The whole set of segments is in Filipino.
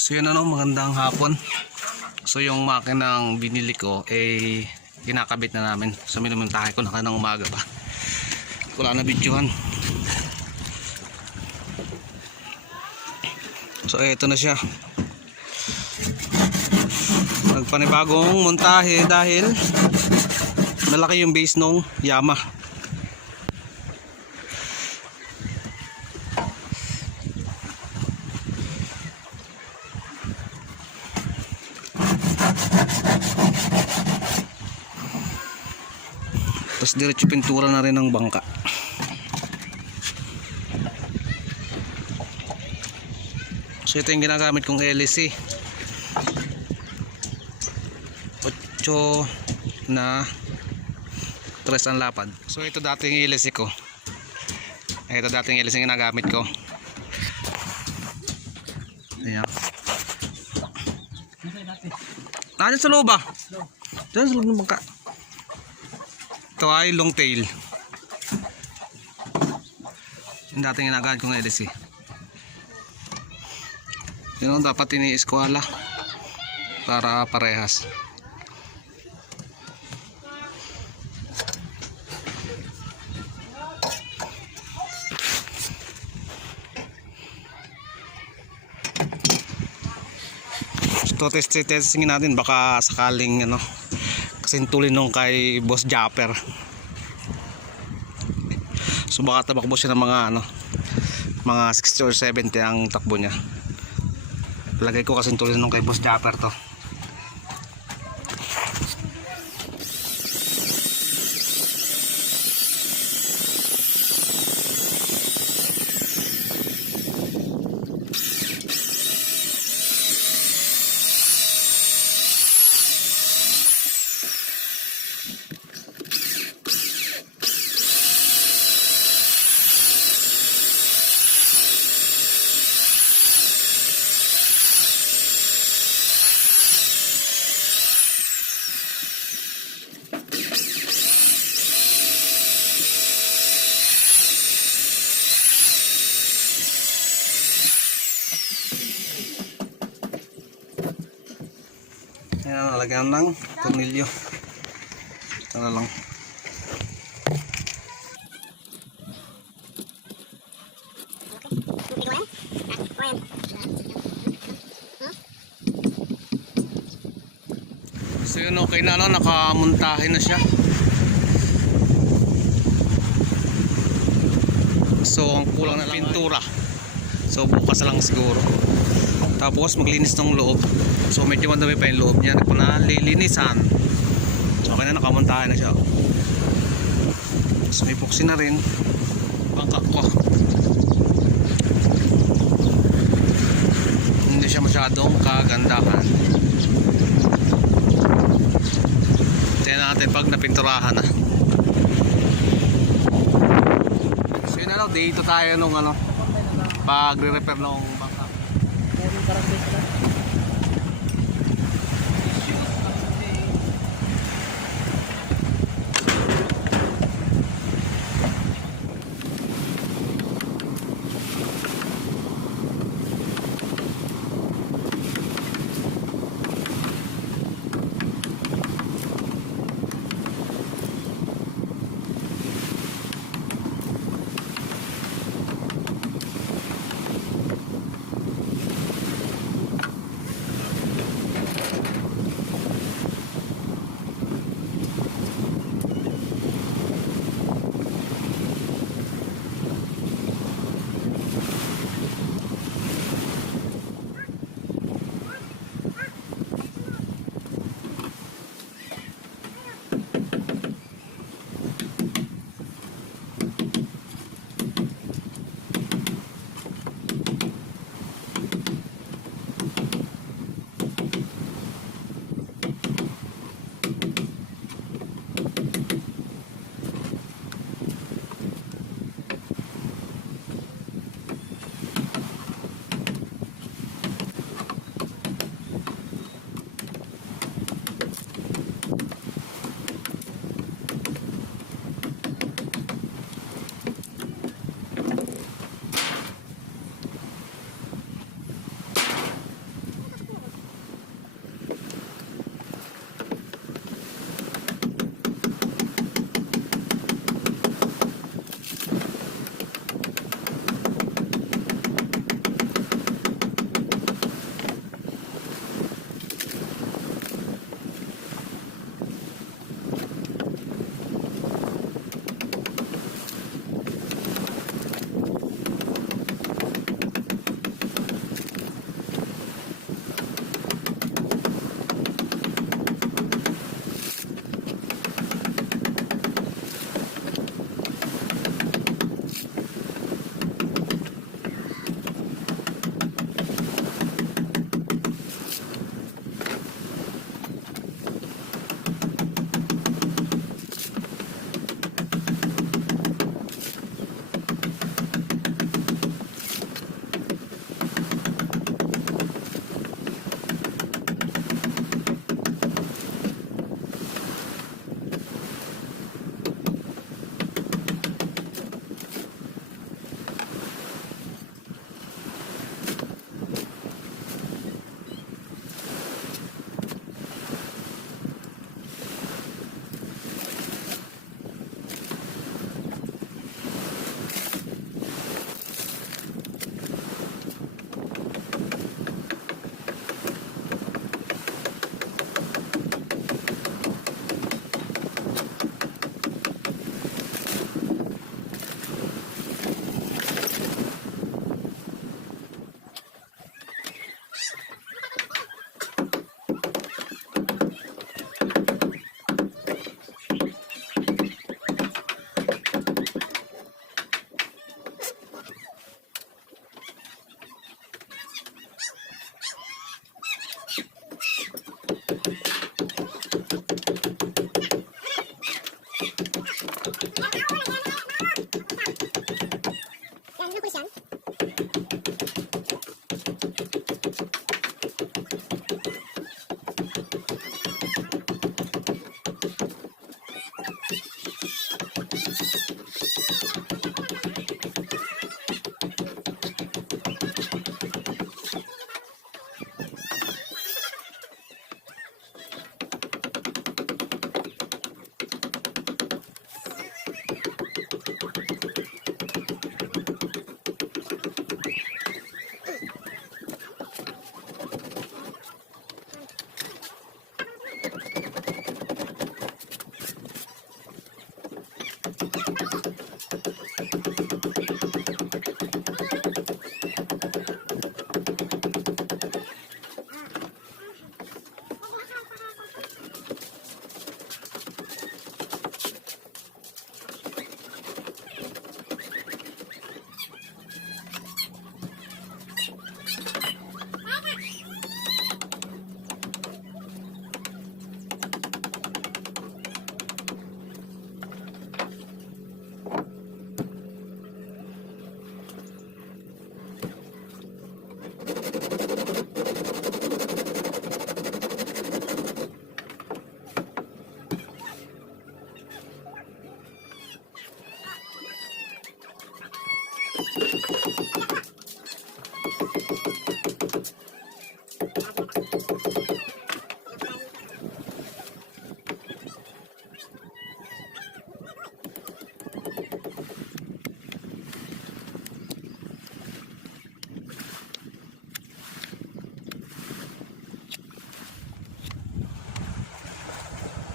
So yun ano, magandang hapon. So yung makinang binili ko eh kinakabit na namin. So minumuntahe ko na kanang umaga pa. Wala na videohan. So eto na siya. Nagpanibagong montahe dahil malaki yung base nung Yamaha. Tapos diretso pintura na rin ng bangka. So ito yung ginagamit kong LC 8 na 3 ang lapad. So ito dating LC ko. Ito dating LC yung ginagamit ko. Ayan. Nandiyan sa loob ba? Diyan sa loob ng bangka. Ito ay long tail. Yung dating ginagamit kong LC. Yun, dapat ini-eskwala para parehas. So testingin natin baka sakaling ano kasintulin nung kay Boss Japper. So baka tabakbo siya ng mga ano mga 60 or 70 ang takbo niya. Lagay ko kasintulin nung kay Boss Japper to. Ayan, nalagyan ng tornilyo. Ito na lang. So yun, okay na lang, nakamuntahin na siya. So ang kulang na lang pintura. So bukas lang siguro. Tapos maglinis ng loob. So medyo madami pa yung loob niya na lilinisan. So okay na, nakamontahan na siya. So ipoxy na rin bangka ko. Hindi siya masyadong kagandahan. Tingnan natin pag napinturahan na. So yun na lang, dito tayo nung ano pag re-repair ng bangka.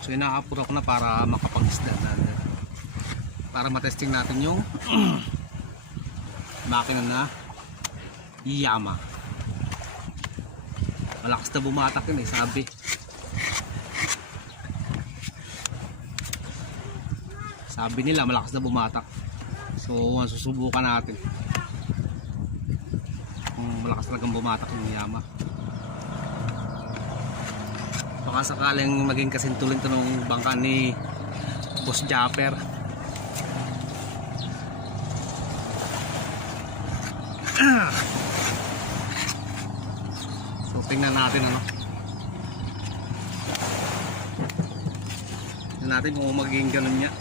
So inaapuro ko na para makapag-isda na, para matesting natin yung makina na Yama. Malakas na bumatak yun sabi. Sabi nila malakas na bumatak. So susubukan natin kung malakas talagang bumatak yung Yama. Baka sakaling maging kasintulin to ng bangka ni Boss Japper. So tingnan natin ano. Tingnan natin kung magiging ganun niya.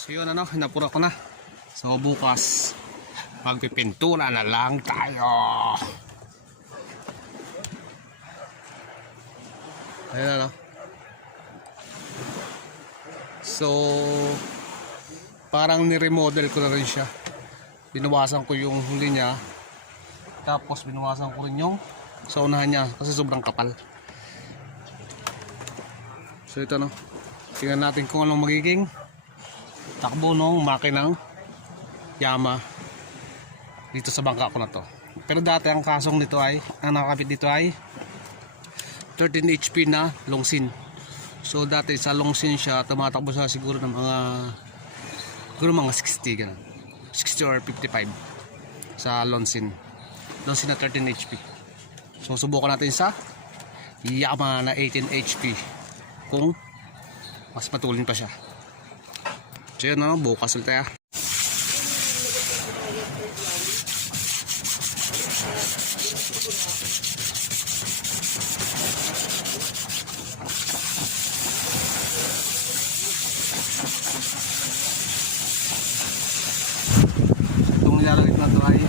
So yun ano, napura ko na. So bukas magpipintura na lang tayo. Ayun ano. So parang ni-remodel ko na rin siya. Binawasan ko yung huli niya. Tapos binawasan ko rin yung sa unahan niya kasi sobrang kapal. So ito no. Tingnan natin kung anong magiging takbo ng makinang Yama dito sa bangka ko na to. Pero dati ang kasong nito ay, ang nakakapit dito ay 13 HP na longsin. So dati sa longsin siya tumatakbo siya siguro ng mga 60 ganun. 60 or 55 sa longsin na 13 HP. So subukan natin sa Yama na 18 HP kung mas matulin pa siya. So yun ano, bukas ulit tayo. Itong nilalagay na ito ay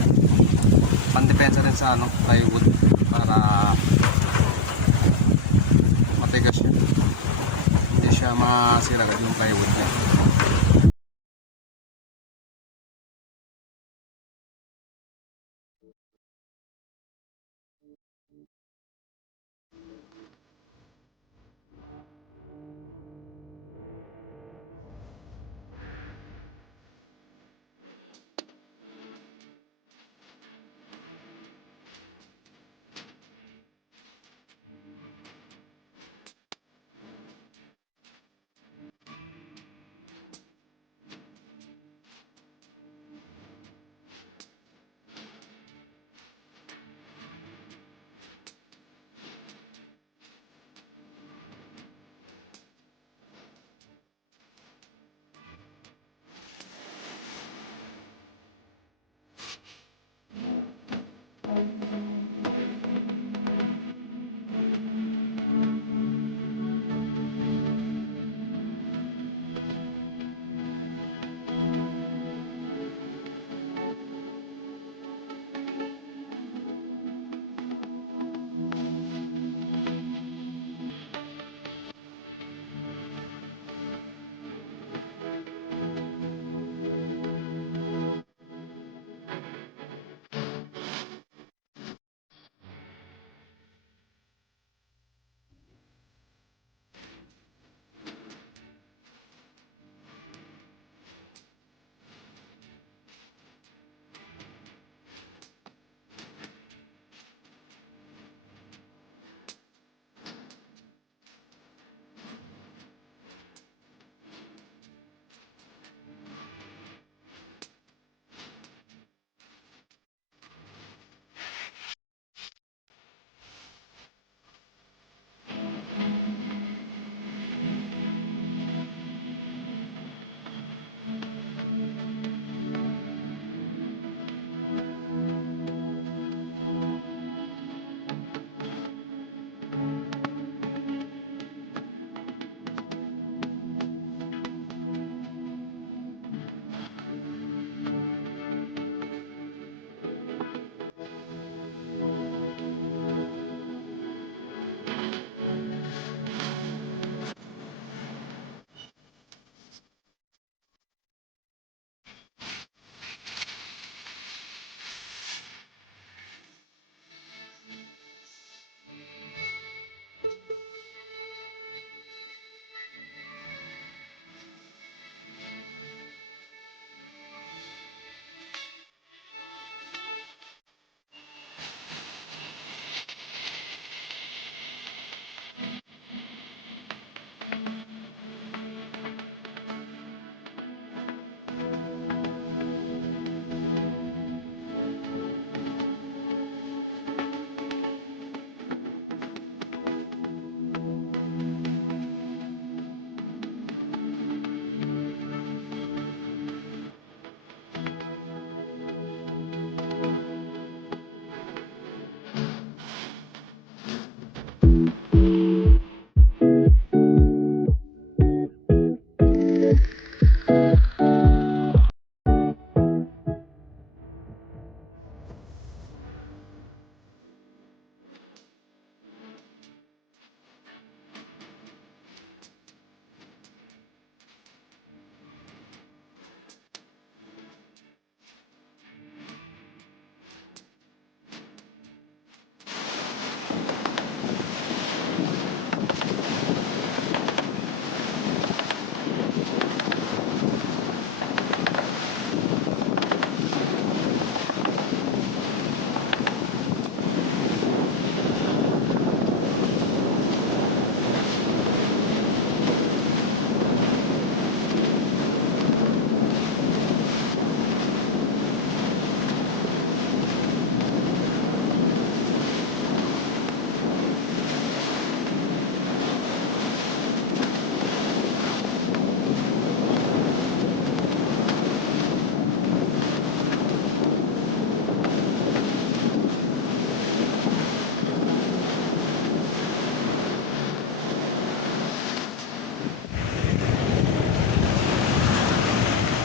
pandepensa rin sa ano, plywood para matigas siya. Hindi siya masira agad yung plywood niya.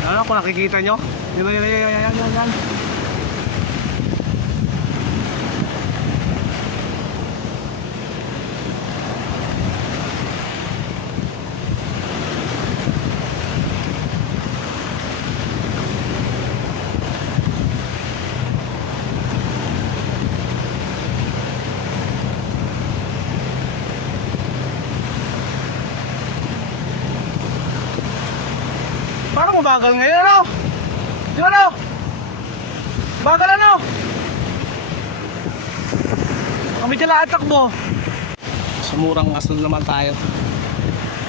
Ano kung nakikita nyo? Yan. Parang mabagal ngayon, ano? Di ba, ano? Bagal, ano? Kami tila takbo. So murang asul naman tayo.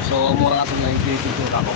So murang asul na yung tinitintura ko.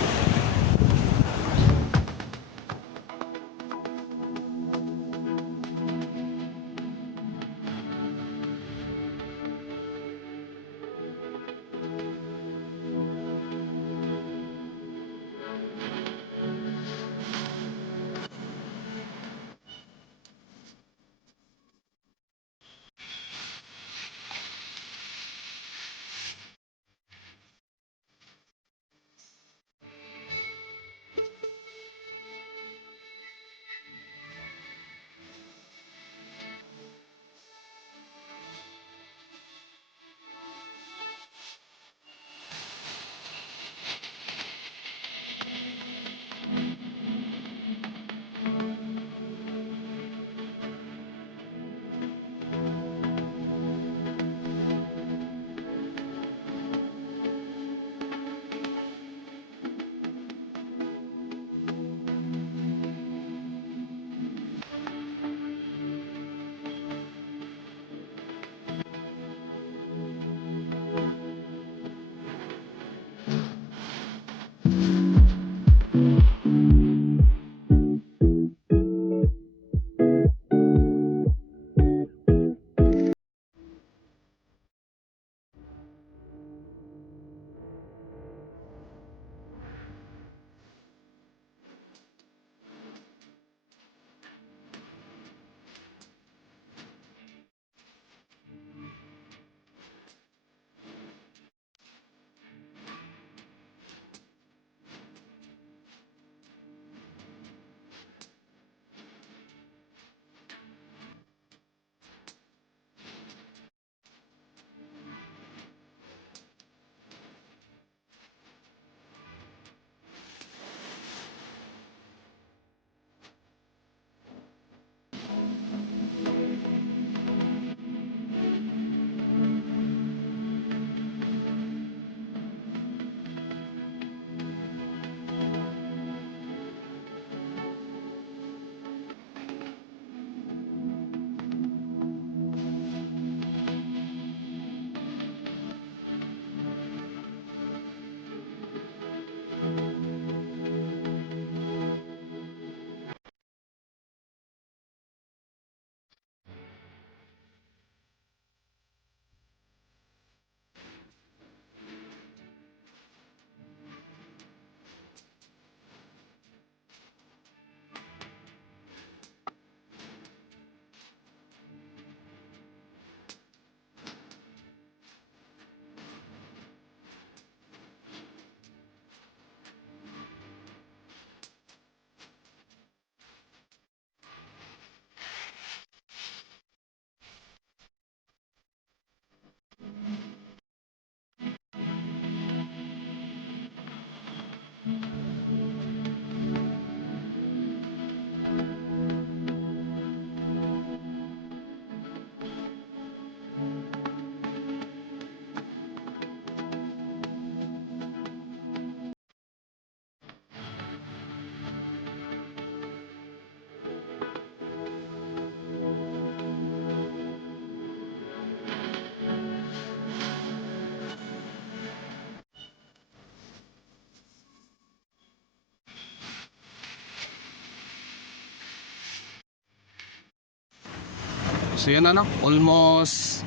So yun ano, almost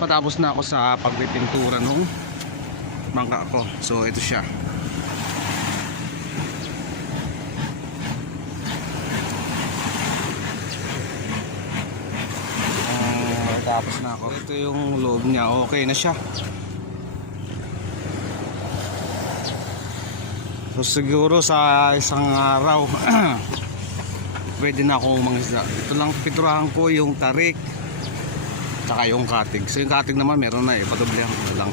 matapos na ako sa pagpipintura nung bangka ko. So ito siya. Tapos na ako. Ito yung loob niya. Okay na siya. So siguro sa isang araw pwede na akong mangisda. Ito lang piturahan ko yung tarik tsaka yung katig. So yung katig naman meron na eh. Padoblehan ko na lang.